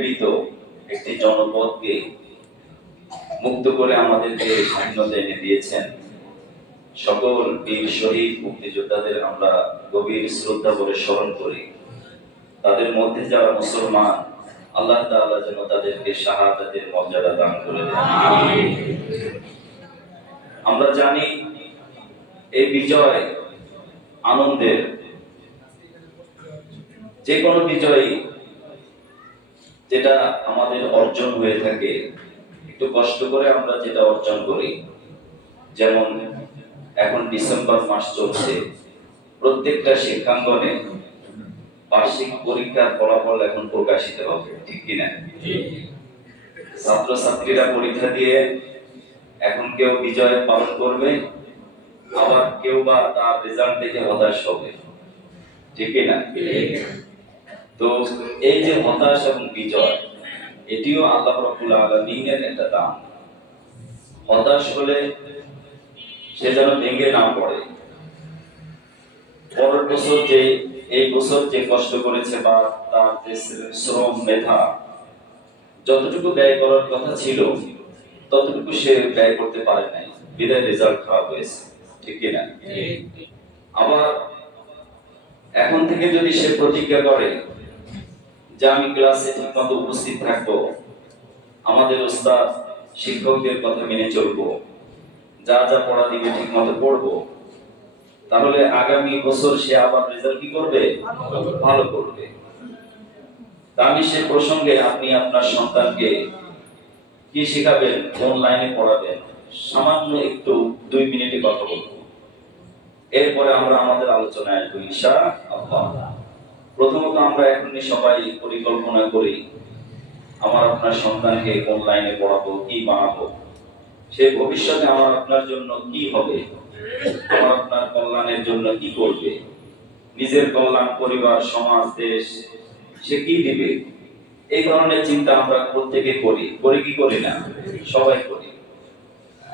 নিপীড়িত একটি জনপদকে মুক্ত করে আমাদেরকে স্বাধীনতা এনে দিয়েছেন। সকল বীর শহীদ মুক্তিযোদ্ধাদের আমরা গভীর শ্রদ্ধা করে স্মরণ করি। তাদের মধ্যে যারা মুসলমান, আল্লাহ তাআলা যেন তাদেরকে শাহাদাতের মর্যাদা দান করে দেন। আমরা জানি এই বিজয় আনন্দের। যে কোনো বিজয় যেটা আমাদের অর্জন হয়ে থাকে, একটু কষ্ট করে আমরা যেটা অর্জন করি, যেমন এখন ডিসেম্বর মাস চলছে, প্রত্যেকটা শিক্ষাঙ্গনে বার্ষিক পরীক্ষার ফলাফল এখন প্রকাশিত হবে, ঠিক কিনা? ছাত্রছাত্রীরা পরীক্ষা দিয়ে এখন কেউ বিজয় পালন করবে, আবার কেউ বা তার রেজাল্ট দেখে হতাশ হবে, ঠিক কিনা? তো এই যে হতাশ এবং বিজয়, এটিও আল্লাহ রাব্বুল আলামিনের একটা দান। হতাশ হলে সে যেন ভেঙে না পড়ে। পরের বছর যে এই বছর যে কষ্ট করেছে বা তার যে শ্রম মেধা যতটুকু ব্যয় করার কথা ছিল ততটুকু সে ব্যয় করতে পারে নাই, বিদায় রেজাল্ট খারাপ হয়েছে, ঠিক কিনা? আবার এখন থেকে যদি সে প্রতিজ্ঞা করে যে আমি ক্লাসে ঠিকমতো উপস্থিত থাকবো, আমাদের উস্তাদ শিক্ষকদের কথা মেনে চলবো, যা যা পড়া দিবে ঠিকমতো পড়বো, তাহলে আগামী বছর সে আবার রেজাল্ট কি করবে? ভালো করবে। আমি সে প্রসঙ্গে আপনি আপনার সন্তানকে কি শেখাবেন, কোন লাইনে পড়াবেন, সামান্য একটু 2 মিনিটে কথা বলবো, এরপরে আমরা আমাদের আলোচনায় আসবো ইনশাআল্লাহ। প্রথমত আমরা এখনই সবাই পরিকল্পনা করি আমার আপনার সন্তানকে কোন লাইনে পড়াবো, কি বানাবো, সে ভবিষ্যতে আমার আপনার জন্য কি হবে, আমার আপনার কল্যাণের জন্য কি করবে, নিজের কল্যাণ, পরিবার, সমাজ, দেশ সে কি দিবে। এই ধরনের চিন্তা আমরা প্রত্যেকে করি কি করি না? সবাই করি।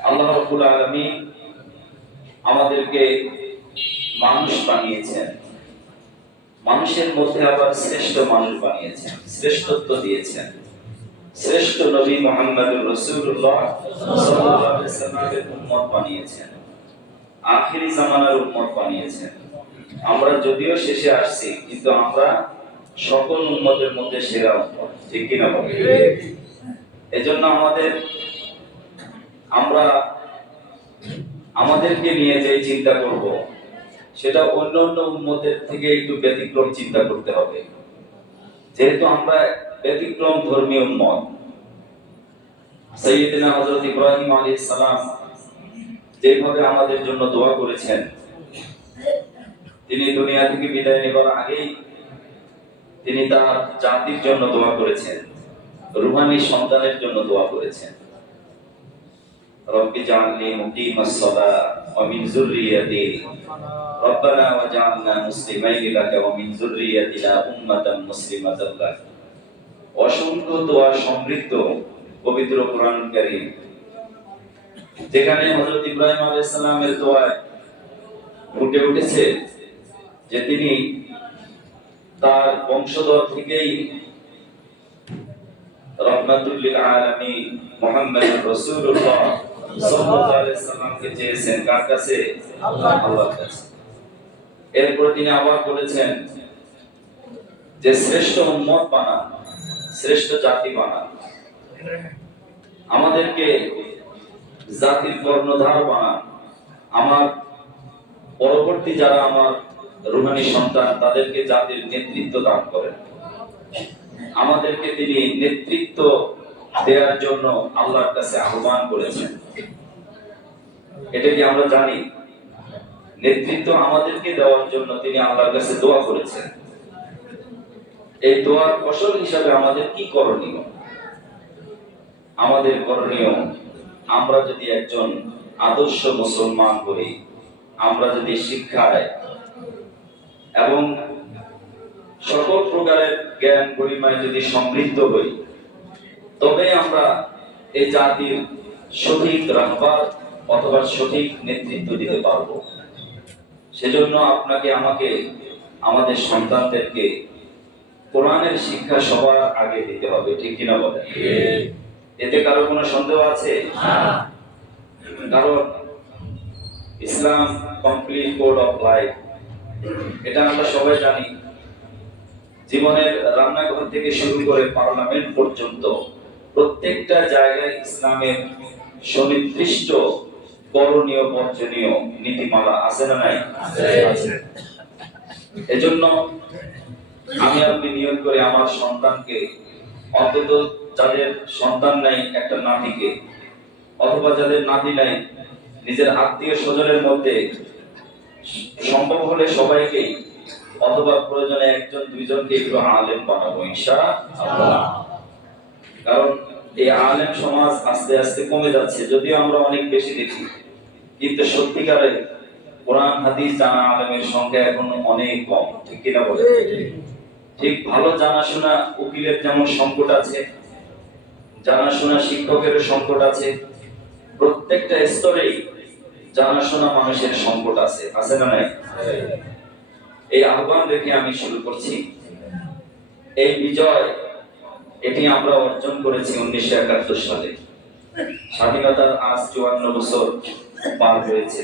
আল্লাহ রাব্বুল আলামিন আমাদেরকে মানুষ বানিয়েছেন, মানুষের মধ্যে আবার শ্রেষ্ঠ মানুষ বানিয়েছেন, শ্রেষ্ঠত্ব দিয়েছেন। শ্রেষ্ঠ নবী মুহাম্মদুর রাসূলুল্লাহ সাল্লাল্লাহু আলাইহি ওয়াসাল্লামের উম্মত বানিয়েছেন, আখিরি জামানার উম্মত বানিয়েছেন। আমরা যদিও শেষে আসছি, কিন্তু আমরা সকল উম্মতের মধ্যে সেরা উম্মত, ঠিক কি না বলেন? এজন্য আমরা আমাদেরকে নিয়ে যে চিন্তা করব, সেটা অন্যান্য উম্মতের থেকে একটু ব্যতিক্রম চিন্তা করতে হবে। যেহেতু আমরা ব্যতিক্রম ধর্মীয় উম্মত, সাইয়্যিদনা হযরত ইব্রাহিম আলাইহিস সালাম যেভাবে আমাদের জন্য দোয়া করেছেন, তিনি দুনিয়া থেকে বিদায় নেবার আগেই তিনি তার জাতির জন্য দোয়া করেছেন, রূহানী সন্তানের জন্য দোয়া করেছেন। রব্বি জাআলনি মুকিমাস সালাহ ওয়া মিন যুররিয়্যাতি রব্বানা ওয়াজআলনা মুসলিমাইনি লাকা ওয়া মিন যুররিয়্যাতিনা উম্মাতান মুসলিমাতান লাক। অসংখ্য দোয়া সমৃদ্ধ পবিত্র কোরআনুল কারীম, যেখানে হযরত ইব্রাহিম আলাইহিস সালামের দোয়ায় ফুটে উঠেছে যে তিনি তার বংশধর থেকেই রাহমাতুল লিল আলামিন মুহাম্মদুর রাসূলুল্লাহ সাল্লাল্লাহু আলাইহি সাল্লামকে চেয়েছেন কার কাছে? আল্লাহর কাছে। এরপর তিনি আবার বলেছেন যে শ্রেষ্ঠ উম্মত বানান, শ্রেষ্ঠ জাতি বানান, আমাদেরকে জাতির কর্ণধার বানান, আমার পরবর্তী যারা আমার রূহানী সন্তান তাদেরকে জাতির নেতৃত্ব দান করেন। আমাদেরকে তিনি নেতৃত্ব দেওয়ার জন্য আল্লাহর কাছে আহ্বান করেছেন। এটা কি আমরা জানি? নেতৃত্ব আমাদেরকে দেওয়ার জন্য তিনি আল্লাহর কাছে দোয়া করেছেন। এই দোয়ার ফসল হিসাবে আমাদের কি করণীয়? আমাদের করণীয়, আমরা যদি একজন আদর্শ মুসলমান হই, আমরা যদি শিক্ষায় এবং সকল প্রকারের জ্ঞান গরিমায় যদি সমৃদ্ধ হই, তবে আমরা এই জাতির সঠিক রাহবার অথবা সঠিক নেতৃত্ব দিতে পারবো। সেজন্য আপনাকে আমাকে আমাদের সন্তানদেরকে কোরআনের শিক্ষা সবার আগে দিতে হবে, ঠিক কিনা বলেন? এতে কারো কোনো সন্দেহ আছে? কারণ ইসলাম কমপ্লিট কোড অফ লাইফ, এটা আমরা সবাই জানি। জীবনের রান্নাঘর থেকে শুরু করে পার্লামেন্ট পর্যন্ত প্রত্যেকটা জায়গায় ইসলামের সুনির্দিষ্ট করণীয় বর্জনীয় নীতিমালা আছে না নাই? আছে। এজন্য আমি আপনি নিয়োগ করে আমার সন্তানকে, অন্তত যাদের সন্তান নাই একটা নাতিকে, অথবা যাদের নাতি নাই নিজের আত্মীয় স্বজনের মধ্যে সম্ভব হলে সবাইকেই, অথবা প্রয়োজনে একজন দুইজনকে একটু আলেম বানাবো ইনশাআল্লাহ। কারণ এই আলেম সমাজ আস্তে আস্তে কমে যাচ্ছে, যদিও আমরা অনেক বেশি দেখি, কিন্তু সত্যিকারে কোরআন হাদিস জানা আলেমের সংখ্যা এখন অনেক কম, ঠিক কিনা বলে? ঠিক ভালো জানাশোনা উকিলের যেমন সংকট আছে, জানাশোনা শিক্ষকের সংকট আছে, প্রত্যেকটা স্তরেই জানাশোনা মানুষের সংকট আছে, আছে না নাই? এই আহ্বান রেখে আমি শুরু করছি। এই বিজয় এটি আমরা অর্জন করেছি 1971 সালে। স্বাধীনতার আজ 54 বছর পার হয়েছে।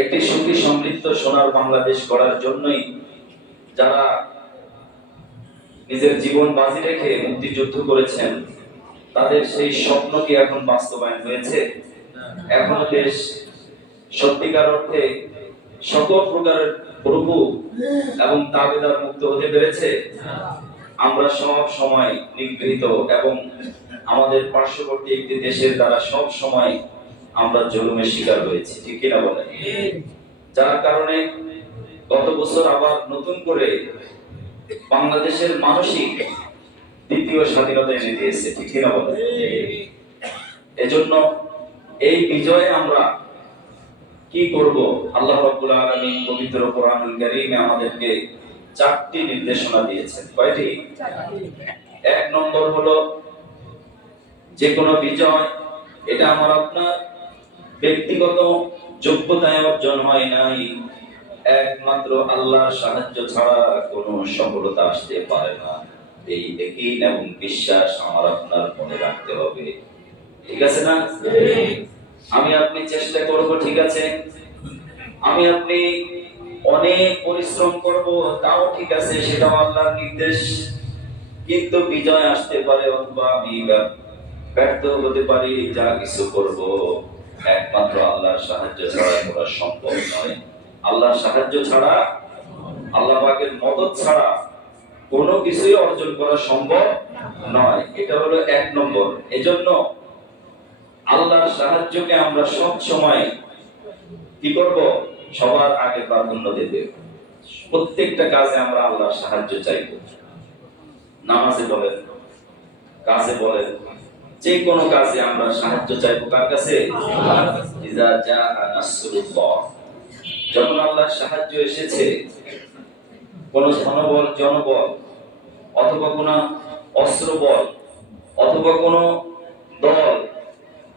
একটি সুখী সমৃদ্ধ সোনার বাংলাদেশ গড়ার জন্যই যারা নিজের জীবন বাজি রেখে মুক্তিযুদ্ধ করেছেন, তাদের সেই স্বপ্ন কি এখন বাস্তবায়ন হয়েছে? এখনো দেশ সত্যিকার অর্থে সকল প্রকারের প্রভু এবং দাবিদার মুক্ত হতে পেরেছে? আমরা সব সময় নিগৃহীত এবং আমাদের পার্শ্ববর্তী একটি দেশের দ্বারা সব সময় আমরা জুলুমের শিকার হয়েছি, ঠিক কিনা বলেন? যার কারণে গত বছর আবার নতুন করে বাংলাদেশের মানসিক দ্বিতীয় স্বাধীনতা এনে দিয়েছে, ঠিক কিনা বলেন? এজন্য এই বিজয়ে আমরা কি করব? আল্লাহ রাব্বুল আলামিন পবিত্র কোরআনুল কারীমে আমাদেরকে 4টি নির্দেশনা দিয়েছেন। কয়টি? 1 নম্বর হলো, যে কোনো বিজয় এটা আমার আপনার ব্যক্তিগত যোগ্যতায় অর্জন হয় নাই, একমাত্র আল্লাহর সাহায্য ছাড়া কোনো সফলতা আসতে পারে না। এই ইয়াকিন এবং বিশ্বাস আমার আপনার মনে রাখতে হবে, ঠিক আছে না? আমি আপনি চেষ্টা করব, ঠিক আছে, আমি আপনি অনেক পরিশ্রম করব, তাও ঠিক আছে, সেটাও আল্লাহর নির্দেশ। কিন্তু বিজয় আসতে পারে অথবা আমি ব্যর্থ হতে পারি। যা কিছু করব একমাত্র আল্লাহর সাহায্য ছাড়া করা সম্ভব নয়। আল্লাহর সাহায্য ছাড়া, আল্লাহ পাকের মদদ ছাড়া কোনো কিছুই অর্জন করা সম্ভব নয়। এটা হলো 1 নম্বর। এজন্য আল্লাহর সাহায্যকে আমরা সব সময় কি করব? সবার আগে প্রাধান্য দেব। প্রত্যেকটা কাজে আমরা আল্লাহর সাহায্য চাইব। নামাজে বলেন, কাজে বলেন, যে কোনো কাজে আমরা সাহায্য চাইব কার কাছে? ইজা জাআ নাসরুল্লাহ, যখন আল্লাহর সাহায্য এসেছে, কোন ধনবল জনবল অথবা কোন অস্ত্রবল অথবা কোন দল,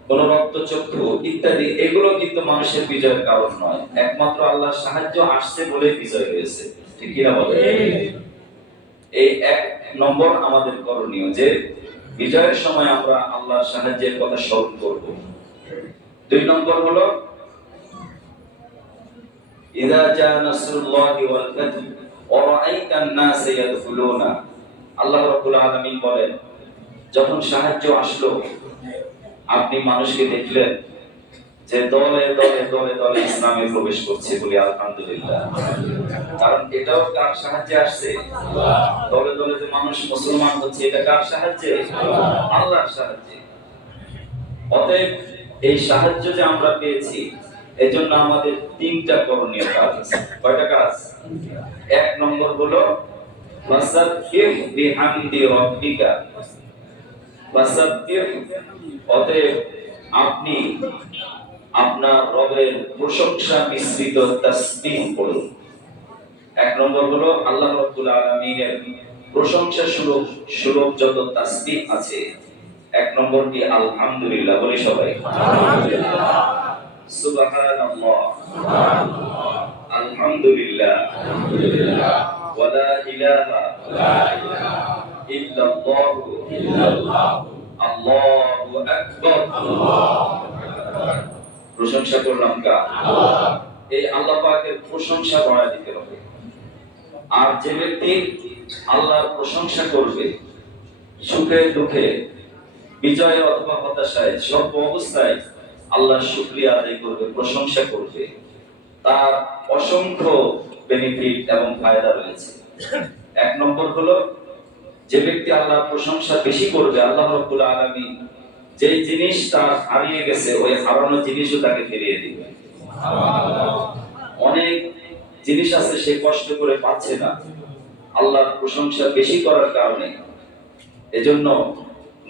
কোন রক্তচক্ষু ইত্যাদি, এগুলো কিন্তু মানুষের বিজয়ের কারণ নয়। একমাত্র আল্লাহর সাহায্য আসছে বলে বিজয় হয়েছে, ঠিক কিনা বলে? এই 1 নম্বর আমাদের করণীয়, যে বিজয়ের সময় আমরা আল্লাহর সাহায্যের কথা স্মরণ করব। 2 নম্বর হলো, ইযা জা নাসরুল্লাহি ওয়াল ফাতহ ওয়া রাআইতান নাস ইয়াদখুলুনা, আল্লাহ রাব্বুল আলামিন বলেন, যখন সাহায্য আসলো আপনি মানুষকে দেখলেন যে দলে দলে দলে দলে ইসলামে প্রবেশ করছে, বলি আলহামদুলিল্লাহ। কারণ এটাও কার সাহায্যে আসছে? দলে দলে যে মানুষ মুসলমান হচ্ছে, এটা কার সাহায্যে? আল্লাহর সাহায্যে। অতএব এই সাহায্য যে আমরা পেয়েছি, এজন্য আমাদের 3টা করণীয় কাজ আছে। কয়টা কাজ? 1 নম্বর হলো ফাসাব্বিহ বিহামদি রাব্বিকা, ফাসাব্বিহ, অতএব আপনি আপনার রবের প্রশংসা মিশ্রিত তাসবিহ পড়ুন। 1 নম্বর হলো আল্লাহ রাব্বুল আলামিনের প্রশংসা সুলভ যত তাসবিহ আছে, 1 নম্বরটি আলহামদুলিল্লাহ। বলি সবাই আলহামদুলিল্লাহ, সুবহানাল্লাহ, সুবহানাল্লাহ, আলহামদুলিল্লাহ, আলহামদুলিল্লাহ, ওয়ালা ইলাহা ইল্লাল্লাহু আল্লাহু আকবার। প্রশংসা করলাম কার? এই আল্লাহ পাকের প্রশংসা করা দিতে হবে। আর যে ব্যক্তি আল্লাহর প্রশংসা করবে সুখে দুঃখে বিজয়ে অথবা হতাশায় সব অবস্থায় আল্লাহর শুকরিয়া আদায় করবে, প্রশংসা করবে, তার অসংখ্য বেনিফিট এবং ফায়দা রয়েছে। এক নম্বর হলো যে ব্যক্তি আল্লাহর প্রশংসা বেশি করবে, আল্লাহ রাব্বুল আলামিন যে জিনিস তার হারিয়ে গেছে ওই হারানো জিনিসও তাকে ফিরিয়ে দিবে। অনেক জিনিস আছে সে কষ্ট করে পাচ্ছে না, আল্লাহর প্রশংসা বেশি করার কারণে। এজন্য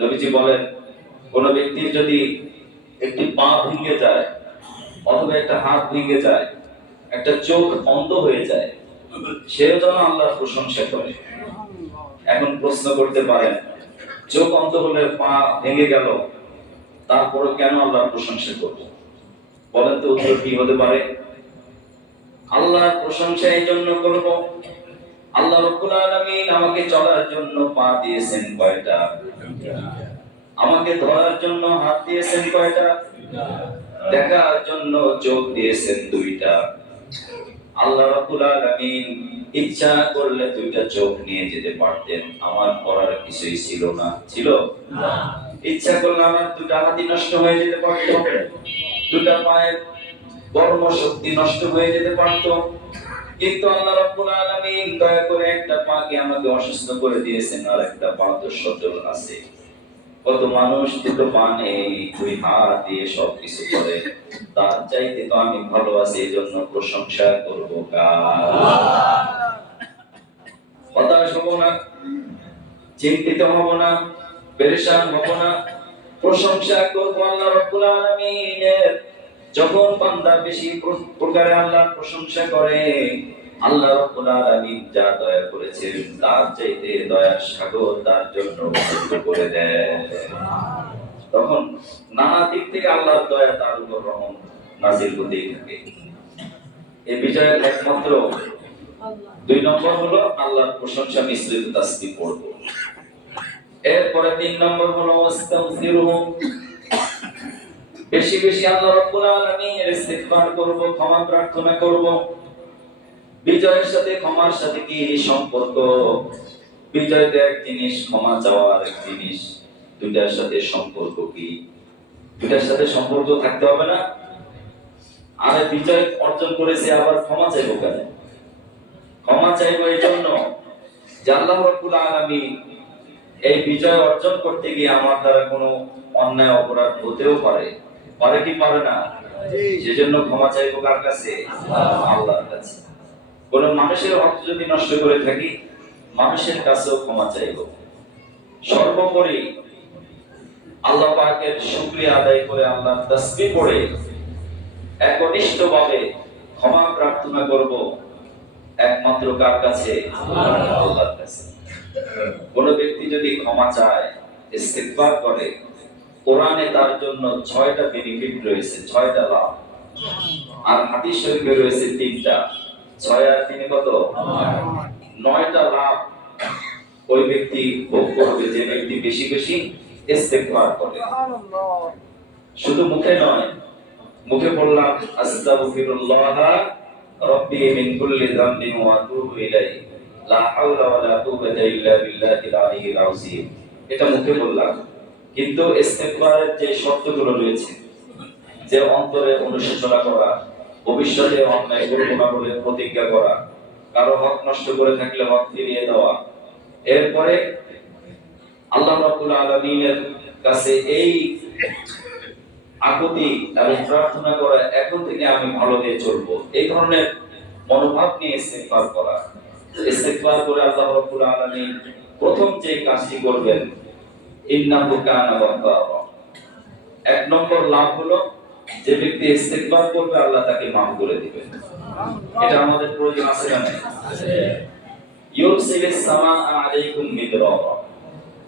নবীজি বলেন কোন ব্যক্তির যদি একটি পা ভেঙে যায় অথবা একটা হাত ভেঙে যায়, একটা চোখ অন্ধ হয়ে যায়, সেও যেন আল্লাহর প্রশংসা করে। এখন প্রশ্ন করতে পারেন চোখ অন্ধ হলে পা ভেঙে গেল তারপরে কেন আল্লাহর প্রশংসা করব? বলেন তো উত্তর কি হতে পারে? আল্লাহর প্রশংসা এই জন্য করব, আল্লাহ রাব্বুল আলামিন আমাকে চলার জন্য পা দিয়েছেন কয়টা? আমাকে ধরার জন্য হাত দিয়েছেন কয়টা? দেখার জন্য চোখ দিয়েছেন দুইটা। আল্লাহ রাব্বুল আলামিন ইচ্ছা করলে দুইটা চোখ নিয়ে যেতে পারতেন, আমার করার কিছুই ছিল না, ছিল না। ইচ্ছা করলে আমার দুইটা হাতই নষ্ট হয়ে যেতে পারত, দুইটা পায়ের কর্মশক্তি নষ্ট হয়ে যেতে পারত, কিন্তু আল্লাহ রাব্বুল আলামিন দয়া করে একটা পাকে আমাকে অসুস্থ করে দিয়েছেন, আর একটা পা তো সচল আছে। কত মানুষ দুটো পা নেই, দুই হাত দিয়ে সবকিছু করে, তার চাইতে তো আমি ভালো আছি, এই জন্য প্রশংসা করবো কার? হতাশ হব না, চিন্তিত হব না, পেরেশান হব না, প্রশংসা করবো আল্লাহ রাব্বুল আলামিনের। যখন বান্দা বেশি প্রকারে আল্লাহর প্রশংসা করে, আল্লাহ রাব্বুল আলামিন যা দয়া করেছেন তার চাইতে দয়ার সাগর তার জন্য বন্ধ করে দেয়। তখন নানা দিক থেকে আল্লাহর দয়া তার উপর রহমত নাযিল হতেই থাকে। এই বিজয়ের একমাত্র দুই নম্বর হলো আল্লাহর প্রশংসা মিশ্রিত তাসবিহ পড়ব। এরপরে তিন নম্বর হলো আস্তাগফিরুহু, বেশি বেশি আল্লাহ রাব্বুল আলামিনের ইস্তিগফার করব, ক্ষমা প্রার্থনা করব। বিজয়ের সাথে ক্ষমার সাথে কি সম্পর্ক? বিজয় তো এক জিনিস, ক্ষমা চাওয়া আরেক জিনিস। দুইটার সাথে সম্পর্ক কি? দুইটার সাথে সম্পর্ক থাকতে হবে না? আরে বিজয় অর্জন করেছে আবার ক্ষমা চাইবো কেন? ক্ষমা চাইবো এই জন্য যে আল্লাহ রাব্বুল আলামিন এই বিজয় অর্জন করতে গিয়ে আমার দ্বারা কোনো অন্যায় অপরাধ হতেও পারে, পারে কি পারে না? সেজন্য ক্ষমা চাইবো কার কাছে? আল্লাহর কাছে। কোন মানুষের হক যদি নষ্ট করে থাকি, মানুষের কাছেও ক্ষমা চাইবো। সর্বোপরি আল্লাহ পাকের শুকরিয়া আদায় করে আল্লাহর তাসবিহ পড়ে একনিষ্ঠভাবে ক্ষমা প্রার্থনা করব একমাত্র কার কাছে? আল্লাহর কাছে। কোন ব্যক্তি যদি ক্ষমা চায়, ইস্তিগফার করে, কোরআনে তার জন্য 6টা বেনিফিট রয়েছে, 6টা লাভ। আর হাদিস শরীফে রয়েছে 3টা। 6 আর 3 কত? 9টা লাভ ওই ব্যক্তি ভোগ করবে যে ব্যক্তি বেশি বেশি ইস্তিগফার করে। শুধু মুখে নয়, মুখে বললাম আস্তাগফিরুল্লাহ রাব্বি মিন কুল্লি যামবিন ওয়া আতুবু ইলাইহি লা হাওলা ওয়ালা কুওয়াতা ইল্লা বিল্লাহিল আলিয়্যিল আযীম, এটা মুখে বললাম, কিন্তু ইস্তিগফারের যে শর্তগুলো রয়েছে, যে অন্তরে অনুশোচনা করা, ভবিষ্যতে অন্যায় করব না বলে প্রতিজ্ঞা করা, কারো হক নষ্ট করে থাকলে হক ফিরিয়ে দেওয়া, এরপরে আল্লাহ রাব্বুল আলামিনের কাছে এই আকুতি এবং প্রার্থনা করা, এখন থেকে আমি ভালো হয়ে চলবো, এই ধরনের মনোভাব নিয়ে ইস্তিগফার করা। ইস্তিগফার করে আল্লাহ রাব্বুল আলামিন প্রথম যে কাজটি করবেন, ইন্নাহু কানা গাফফারা। এক নম্বর লাভ হলো যে ব্যক্তি ইস্তিগফার করবে আল্লাহ তাকে মাফ করে দিবেন। এটা আমাদের প্রয়োজন আছে না? আছে। ইউরসিলিস সামাআ আলাইকুম মিদরারা।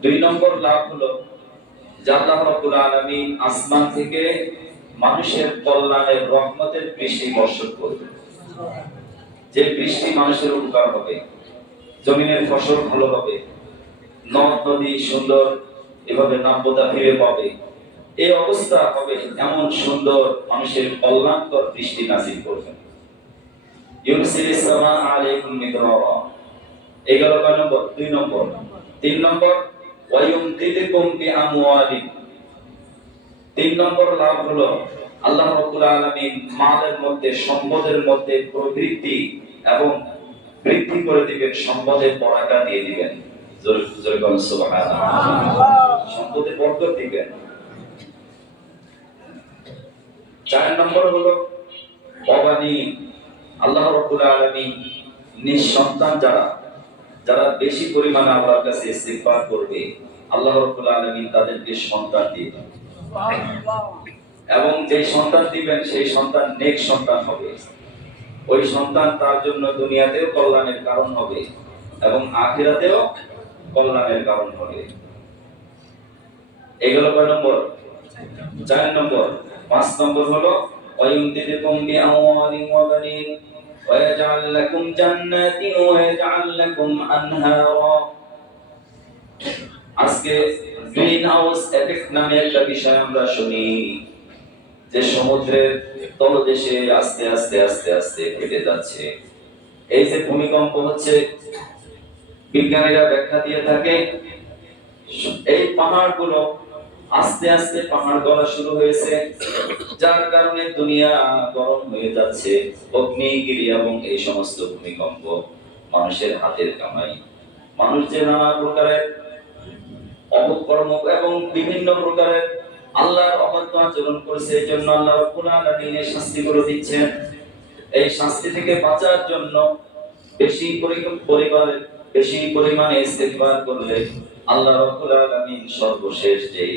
দুই নম্বর লাভ হলো যে আল্লাহ রাব্বুল আলামিন আসমান থেকে মানুষের কল্যাণের রহমতের বৃষ্টি বর্ষণ করবে, যে বৃষ্টি মানুষের উপকার হবে। জমিনের ফসল ভালো হবে, নদ নদী সুন্দর এভাবে নাব্যতা ফিরে পাবে। এই অবস্থা হবে এমন সুন্দর মানুষের কল্যাণকর দৃষ্টি নাজিল করবেন। ইউরসিলিস সামা আলাইকুম মিদরারা। এই গেল কয় নম্বর? 2 নম্বর। 3 নম্বর ওয়ায়ুমদিদুকুম বিআমওয়ালিকুম। 3 নম্বর লাভ হলো আল্লাহ রাব্বুল আলামিন মালের মধ্যে, সম্পদের মধ্যে প্রবৃদ্ধি এবং বৃদ্ধি করে দিবেন, সম্পদের বরাকা দিয়ে দিবেন। জোরে জোরে বলেন সুবহানাল্লাহ। সম্পদে বরকত দিবেন। 4 নম্বর হলো অবানি। আল্লাহ রাব্বুল আলামিন নিঃসন্তান যারা বেশি পরিমাণে আল্লাহর কাছে ইস্তিগফার করবে, আল্লাহ রাব্বুল আলামিন তাদেরকে সন্তান দিবেন। এবং যে সন্তান দিবেন সেই সন্তান নেক সন্তান হবে। ওই সন্তান তার জন্য দুনিয়াতেও কল্যাণের কারণ হবে এবং আখিরাতেও কল্যাণের কারণ হবে। এগুলো কয় নম্বর? 4 নম্বর। 5 নম্বর হলো ওয়ায়ুমদিদুকুম বিআমওয়ালিন ওয়া বানিন ওয়া ইয়াজআল লাকুম জান্নাতিন ওয়া ইয়াজআল লাকুম আনহারা। আজকে গ্রিন হাউস এফেক্ট নামে একটা বিষয় আমরা শুনি, যে সমুদ্রের তলদেশে আস্তে আস্তে আস্তে আস্তে কেটে যাচ্ছে। এই যে ভূমিকম্প হচ্ছে, বিজ্ঞানীরা ব্যাখ্যা দিয়ে থাকে এই পাহাড়গুলো আস্তে আস্তে পাহাড় গলা শুরু হয়েছে, যার কারণে দুনিয়া গরম হয়ে যাচ্ছে। অগ্নিগিরি এবং এই সমস্ত ভূমিকম্প মানুষের হাতের কামাই। মানুষ যে নানা প্রকারের অপকর্ম এবং বিভিন্ন প্রকারের আল্লাহর অবাধ্য আচরণ করেছে, এই জন্য আল্লাহ রাব্বুল আলামিন এই শাস্তিগুলো দিচ্ছেন। এই শাস্তি থেকে বাঁচার জন্য বেশি পরিমাণে ইস্তিগফার করলে আল্লাহ রাব্বুল আলামিন সর্বশেষ যেই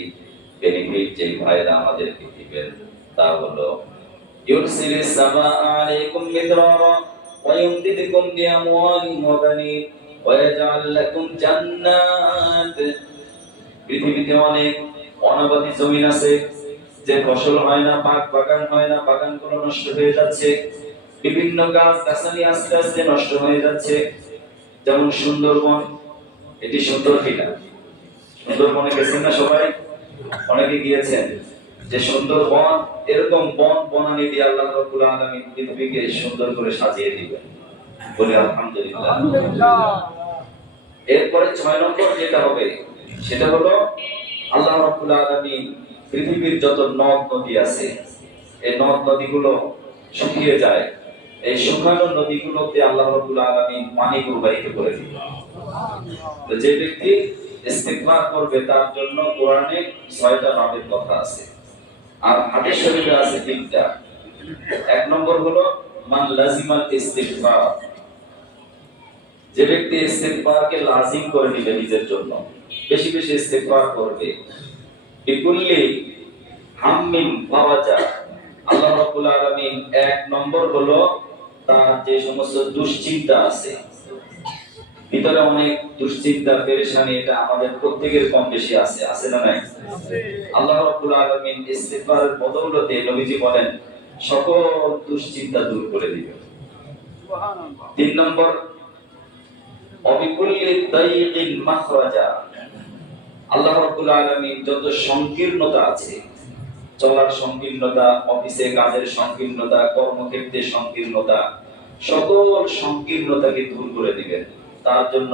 বেনিফিট, যেই ফায়দা আমাদেরকে দিবেন তা হলো ইউরসিলিস সামা আলাইকুম মিদরারা ওয়া ইউমদিদুকুম বিআমওয়ালিন ওয়া বানিন ওয়া ইয়াজআল লাকুম জান্নাত। পৃথিবীতে অনেক অনাবাদি জমিন আছে, যে ফসল হয় না, বাগান হয় না, বাগানগুলো নষ্ট হয়ে যাচ্ছে। বিভিন্ন গাছ গাছালি আস্তে আস্তে নষ্ট হয়ে যাচ্ছে। যেমন সুন্দরবন, এটি সুন্দর কিনা? সুন্দরবনে গেছেন না সবাই? অনেকে গিয়েছেন। যে সুন্দরবন, এরকম বন বনানি দিয়ে আল্লাহ রাব্বুল আলামিন পৃথিবীকে সুন্দর করে সাজিয়ে দিবেন। বলি আলহামদুলিল্লাহ। এরপরে 6 নম্বর যেটা হবে সেটা হলো আল্লাহ রাব্বুল আলামিন পৃথিবীর যত নদ নদী আছে, এই নদ নদীগুলো শুকিয়ে যায়। এই শুকানো নদীগুলোতে আল্লাহ রাব্বুল আলামিন পানি প্রবাহিত করে দিবেন। তো যে ব্যক্তি ইস্তিগফার করবে তার জন্য কোরআনে 6টা বাবের কথা আছে, আর হাদিস শরীফে আছে 3টা। 1 নম্বর হলো মান লাজিমাল ইস্তিগফার। যে ব্যক্তি ইস্তিগফারকে লাজিম করে নিবে, নিজের জন্য বেশি বেশি ইস্তিগফার করবে। বিকুল্লি হাম্মিন ফাওয়াজা। আল্লাহ রাব্বুল আলামিন 1 নম্বর হলো তার যে সমস্ত দুশ্চিন্তা আছে, ভিতরে অনেক দুশ্চিন্তা পেরেশানি, এটা আমাদের প্রত্যেকের কম বেশি আছে, আছে না নাই? আল্লাহ রাব্বুল আলামিন ইস্তিগফারের বদৌলতে নবীজি বলেন সকল দুশ্চিন্তা দূর করে দিবেন। সুবহানাল্লাহ। 3 নম্বর অবিকুল্লি দাইয়িন মাখরাজা। আল্লাহ রাব্বুল আলামিন যত সংকীর্ণতা আছে, চলার সংকীর্ণতা, অফিসে কাজের সংকীর্ণতা, কর্মক্ষেত্রে সংকীর্ণতা, সকল সংকীর্ণতাকে দূর করে দিবেন। তার জন্য